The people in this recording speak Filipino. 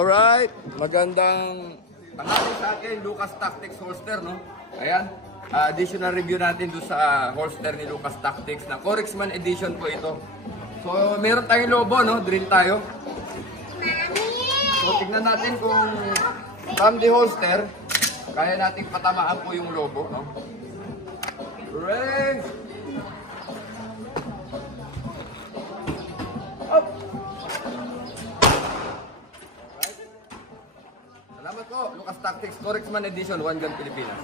Alright, magandang tanghali sa akin, Lucas Tactics holster, no? Ayan, additional review natin doon sa holster ni Lucas Tactics na Corexman edition po ito. So, meron tayong lobo, no? Drill tayo. So, tignan natin kung from the holster, kaya nating patamaan po yung lobo, no? Ready! Up! Salamat po, Lucas Tactics Corexman edition, One Gun Pilipinas.